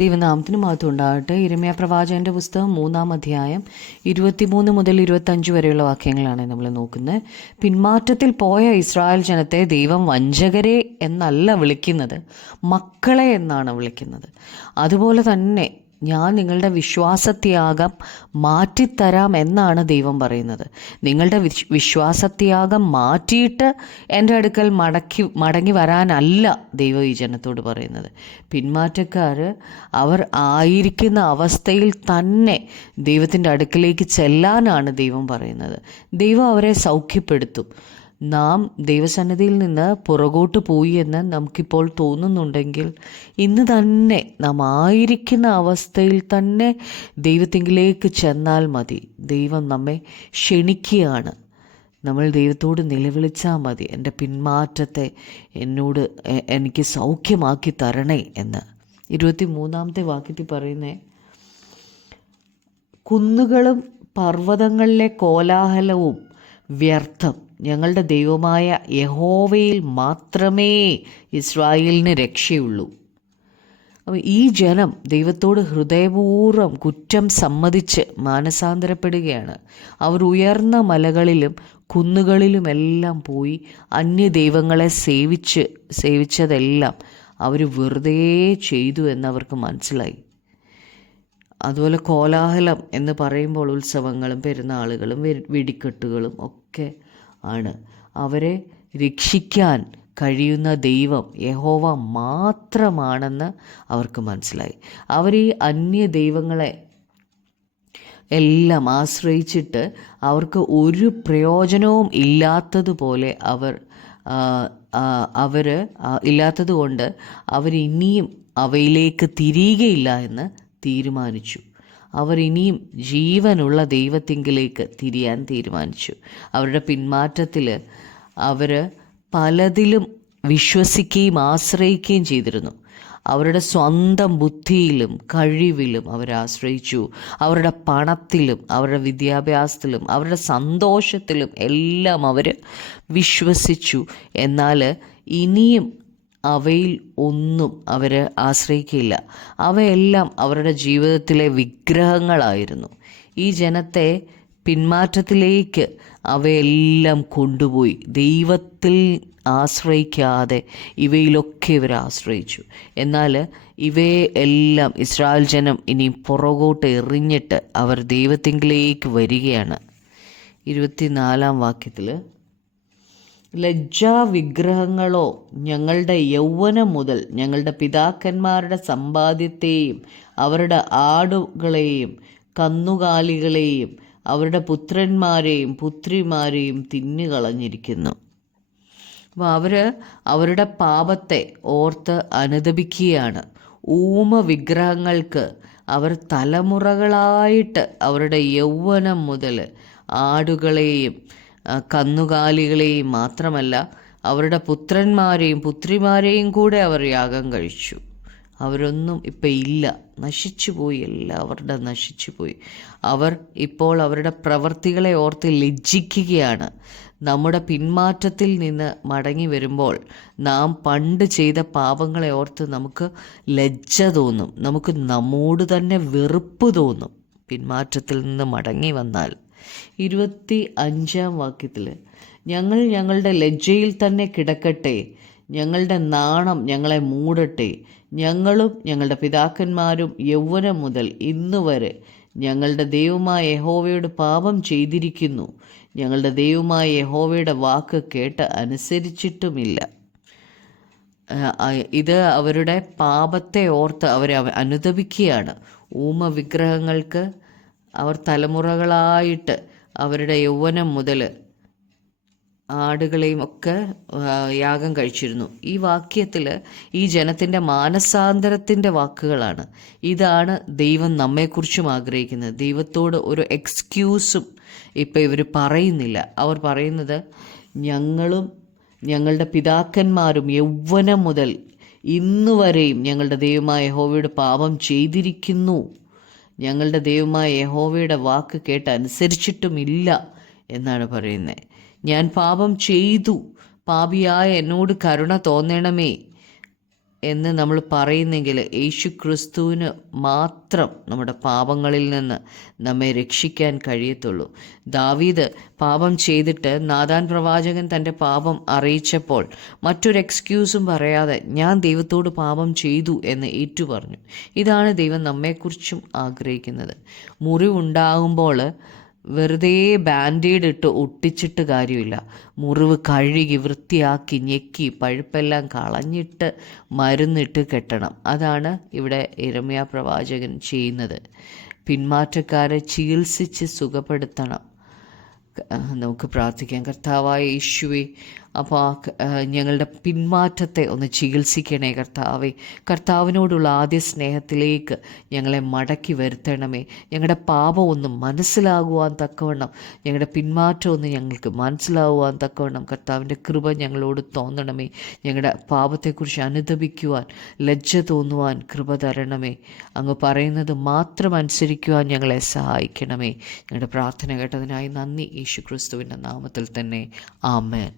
ദൈവനാമത്തിന് മഹത്വം ഉണ്ടാകട്ടെ. യിരെമ്യാ പ്രവാചകന്റെ പുസ്തകം 3-ാം അധ്യായം 23 മുതൽ 25 വരെയുള്ള വാക്യങ്ങളാണ് നമ്മൾ നോക്കുന്നത്. പിന്മാറ്റത്തിൽ പോയ ഇസ്രായേൽ ജനത്തെ ദൈവം വഞ്ചകരെ എന്നല്ല വിളിക്കുന്നത്, മക്കളെ എന്നാണ് വിളിക്കുന്നത്. അതുപോലെ തന്നെ ഞാൻ നിങ്ങളുടെ വിശ്വാസത്യാഗം മാറ്റിത്തരാം എന്നാണ് ദൈവം പറയുന്നത്. നിങ്ങളുടെ വിശ്വാസത്യാഗം മാറ്റിയിട്ട് എൻ്റെ അടുക്കൽ മടങ്ങി വരാനല്ല ദൈവം ഈ ജനത്തോട് പറയുന്നത്. പിന്മാറ്റക്കാർ അവർ ആയിരിക്കുന്ന അവസ്ഥയിൽ തന്നെ ദൈവത്തിൻ്റെ അടുക്കലേക്ക് ചെല്ലാനാണ് ദൈവം പറയുന്നത്. ദൈവം അവരെ സൗഖ്യപ്പെടുത്തും. നാം ദൈവസന്നിധിയിൽ നിന്ന് പുറകോട്ട് പോയി എന്ന് നമുക്കിപ്പോൾ തോന്നുന്നുണ്ടെങ്കിൽ ഇന്ന് തന്നെ നാം ആയിരിക്കുന്ന അവസ്ഥയിൽ തന്നെ ദൈവത്തിങ്കിലേക്ക് ചെന്നാൽ മതി. ദൈവം നമ്മെ ക്ഷണിക്കുകയാണ്. നമ്മൾ ദൈവത്തോട് നിലവിളിച്ചാൽ മതി, എൻ്റെ പിന്മാറ്റത്തെ എനിക്ക് സൗഖ്യമാക്കി തരണേ എന്ന്. 23-ാമത്തെ വാക്യത്തിൽ പറയുന്നേ, കുന്നുകളും പർവ്വതങ്ങളിലെ കോലാഹലവും വ്യർത്ഥം, ഞങ്ങളുടെ ദൈവമായ യഹോവയിൽ മാത്രമേ ഇസ്രായേലിന് രക്ഷയുള്ളൂ. അപ്പോൾ ഈ ജനം ദൈവത്തോട് ഹൃദയപൂർവ്വം കുറ്റം സമ്മതിച്ച് മാനസാന്തരപ്പെടുകയാണ്. അവർ ഉയർന്ന മലകളിലും കുന്നുകളിലുമെല്ലാം പോയി അന്യദൈവങ്ങളെ സേവിച്ചതെല്ലാം അവർ വെറുതെ ചെയ്തു എന്നവർക്ക് മനസ്സിലായി. അതുപോലെ കോലാഹലം എന്ന് പറയുമ്പോൾ ഉത്സവങ്ങളും പെരുന്നാളുകളും വെടിക്കെട്ടുകളും ഒക്കെ ആണ്. അവരെ രക്ഷിക്കാൻ കഴിയുന്ന ദൈവം യഹോവ മാത്രമാണെന്ന് അവർക്ക് മനസ്സിലായി. അവർ ഈ അന്യ ദൈവങ്ങളെ എല്ലാം ആശ്രയിച്ചിട്ട് അവർക്ക് ഒരു പ്രയോജനവും ഇല്ലാത്തതുപോലെ ഇല്ലാത്തത് കൊണ്ട് അവരിനിയും അവയിലേക്ക് തിരിയുകയില്ല എന്ന് തീരുമാനിച്ചു. അവർ ഇനിയും ജീവനുള്ള ദൈവത്തിങ്കിലേക്ക് തിരിയാൻ തീരുമാനിച്ചു. അവരുടെ പിന്മാറ്റത്തിൽ അവർ പലതിലും വിശ്വസിക്കുകയും ആശ്രയിക്കുകയും ചെയ്തിരുന്നു. അവരുടെ സ്വന്തം ബുദ്ധിയിലും കഴിവിലും അവരാശ്രയിച്ചു. അവരുടെ പണത്തിലും അവരുടെ വിദ്യാഭ്യാസത്തിലും അവരുടെ സന്തോഷത്തിലും എല്ലാം അവർ വിശ്വസിച്ചു. എന്നാൽ ഇനിയും അവയിൽ ഒന്നും അവർ ആശ്രയിക്കില്ല. അവയെല്ലാം അവരുടെ ജീവിതത്തിലെ വിഗ്രഹങ്ങളായിരുന്നു. ഈ ജനത്തെ പിന്മാറ്റത്തിലേക്ക് അവയെല്ലാം കൊണ്ടുപോയി. ദൈവത്തിൽ ആശ്രയിക്കാതെ ഇവയിലൊക്കെ ഇവർ ആശ്രയിച്ചു. എന്നാൽ ഇവയെ എല്ലാം ഇസ്രായേൽ ജനം ഇനി പുറകോട്ട് എറിഞ്ഞിട്ട് അവർ ദൈവത്തിങ്കിലേക്ക് വരികയാണ്. 24-ാം വാക്യത്തിൽ, ലജ്ജാവിഗ്രഹങ്ങളോ ഞങ്ങളുടെ യൗവനം മുതൽ ഞങ്ങളുടെ പിതാക്കന്മാരുടെ സമ്പാദ്യത്തെയും അവരുടെ ആടുകളെയും കന്നുകാലികളെയും അവരുടെ പുത്രന്മാരെയും പുത്രിമാരെയും തിന്നുകളഞ്ഞിരിക്കുന്നു. അപ്പോൾ അവരുടെ പാപത്തെ ഓർത്ത് അനുതപിക്കുകയാണ്. വിഗ്രഹങ്ങൾക്ക് അവർ തലമുറകളായിട്ട് അവരുടെ യൗവനം മുതൽ ആടുകളെയും കന്നുകാലികളെയും മാത്രമല്ല അവരുടെ പുത്രന്മാരെയും പുത്രിമാരെയും കൂടെ അവർ യാഗം കഴിച്ചു. അവരൊന്നും ഇപ്പം ഇല്ല, നശിച്ചു പോയി, എല്ലാവരുടെ നശിച്ചു പോയി. അവർ ഇപ്പോൾ അവരുടെ പ്രവൃത്തികളെ ഓർത്ത് ലജ്ജിക്കുകയാണ്. നമ്മുടെ പിന്മാറ്റത്തിൽ നിന്ന് മടങ്ങി വരുമ്പോൾ നാം പണ്ട് ചെയ്ത പാപങ്ങളെ ഓർത്ത് നമുക്ക് ലജ്ജ തോന്നും, നമുക്ക് നമ്മോട് തന്നെ വെറുപ്പ് തോന്നും പിന്മാറ്റത്തിൽ നിന്ന് മടങ്ങി വന്നാൽ. 25-ാം വാക്യത്തിൽ, ഞങ്ങൾ ഞങ്ങളുടെ ലജ്ജയിൽ തന്നെ കിടക്കട്ടെ, ഞങ്ങളുടെ നാണം ഞങ്ങളെ മൂടട്ടെ. ഞങ്ങളും ഞങ്ങളുടെ പിതാക്കന്മാരും യൗവനം മുതൽ ഇന്നുവരെ ഞങ്ങളുടെ ദൈവമായ യഹോവയോട് പാപം ചെയ്തിരിക്കുന്നു. ഞങ്ങളുടെ ദൈവമായ യഹോവയുടെ വാക്ക് കേട്ട് അനുസരിച്ചിട്ടുമില്ല. ഇത് അവരുടെ പാപത്തെ ഓർത്ത് അവരെ അനുതപിക്കുകയാണ്. വിഗ്രഹങ്ങൾക്ക് അവർ തലമുറകളായിട്ട് അവരുടെ യൗവനം മുതൽ ആടുകളെയും ഒക്കെ യാഗം കഴിച്ചിരുന്നു. ഈ വാക്യത്തിൽ ഈ ജനത്തിൻ്റെ മാനസാന്തരത്തിൻ്റെ വാക്കുകളാണ്. ഇതാണ് ദൈവം നമ്മെക്കുറിച്ചും ആഗ്രഹിക്കുന്നത്. ദൈവത്തോട് ഒരു എക്സ്ക്യൂസും ഇപ്പം ഇവർ പറയുന്നില്ല. അവർ പറയുന്നത്, ഞങ്ങളും ഞങ്ങളുടെ പിതാക്കന്മാരും യൗവനം മുതൽ ഇന്നുവരെയും ഞങ്ങളുടെ ദൈവമായ യഹോവയുടെ പാപം ചെയ്തിരിക്കുന്നു. ഞങ്ങളുടെ ദൈവമായ യഹോവയുടെ വാക്ക് കേട്ട് അനുസരിച്ചിട്ടുമില്ല എന്നാണ് പറയുന്നത്. ഞാൻ പാപം ചെയ്തു, പാപിയായ എന്നോട് കരുണ തോന്നണമേ എന്ന് നമ്മൾ പറയുന്നെങ്കിൽ യേശു ക്രിസ്തുവിന് മാത്രം നമ്മുടെ പാപങ്ങളിൽ നിന്ന് നമ്മെ രക്ഷിക്കാൻ കഴിയത്തുള്ളൂ. ദാവീദ് പാപം ചെയ്തിട്ട് നാഥാൻ പ്രവാചകൻ തൻ്റെ പാപം അറിയിച്ചപ്പോൾ മറ്റൊരു എക്സ്ക്യൂസും പറയാതെ ഞാൻ ദൈവത്തോട് പാപം ചെയ്തു എന്ന് ഏറ്റുപറഞ്ഞു. ഇതാണ് ദൈവം നമ്മെക്കുറിച്ചും ആഗ്രഹിക്കുന്നത്. മുറിവുണ്ടാകുമ്പോൾ വെറുതെ ബാൻഡേഡ് ഇട്ട് ഒട്ടിച്ചിട്ട് കാര്യമില്ല. മുറിവ് കഴുകി വൃത്തിയാക്കി ഞെക്കി പഴുപ്പെല്ലാം കളഞ്ഞിട്ട് മരുന്നിട്ട് കെട്ടണം. അതാണ് ഇവിടെ യിരെമ്യാ പ്രവാചകൻ ചെയ്യുന്നത്. പിന്മാറ്റക്കാരെ ചികിത്സിച്ച് സുഖപ്പെടുത്തണം. നമുക്ക് പ്രാർത്ഥിക്കാം. കർത്താവായ യേശുവേ, അപ്പോൾ ഞങ്ങളുടെ പിന്മാറ്റത്തെ ഒന്ന് ചികിത്സിക്കണേ കർത്താവേ. കർത്താവിനോടുള്ള ആദ്യ സ്നേഹത്തിലേക്ക് ഞങ്ങളെ മടക്കി വരുത്തണമേ. ഞങ്ങളുടെ പാപം ഒന്ന് മനസ്സിലാകുവാൻ തക്കവണ്ണം, ഞങ്ങളുടെ പിന്മാറ്റം ഒന്ന് ഞങ്ങൾക്ക് മനസ്സിലാകുവാൻ തക്കവണ്ണം കർത്താവിൻ്റെ കൃപ ഞങ്ങളോട് തോന്നണമേ. ഞങ്ങളുടെ പാപത്തെക്കുറിച്ച് അനുതപിക്കുവാൻ, ലജ്ജ തോന്നുവാൻ കൃപ തരണമേ. അങ്ങ് പറയുന്നത് മാത്രം അനുസരിക്കുവാൻ ഞങ്ങളെ സഹായിക്കണമേ. ഞങ്ങളുടെ പ്രാർത്ഥന കേട്ടതിനായി നന്ദി. യേശു ക്രിസ്തുവിൻ്റെ നാമത്തിൽ തന്നെ ആമേൻ.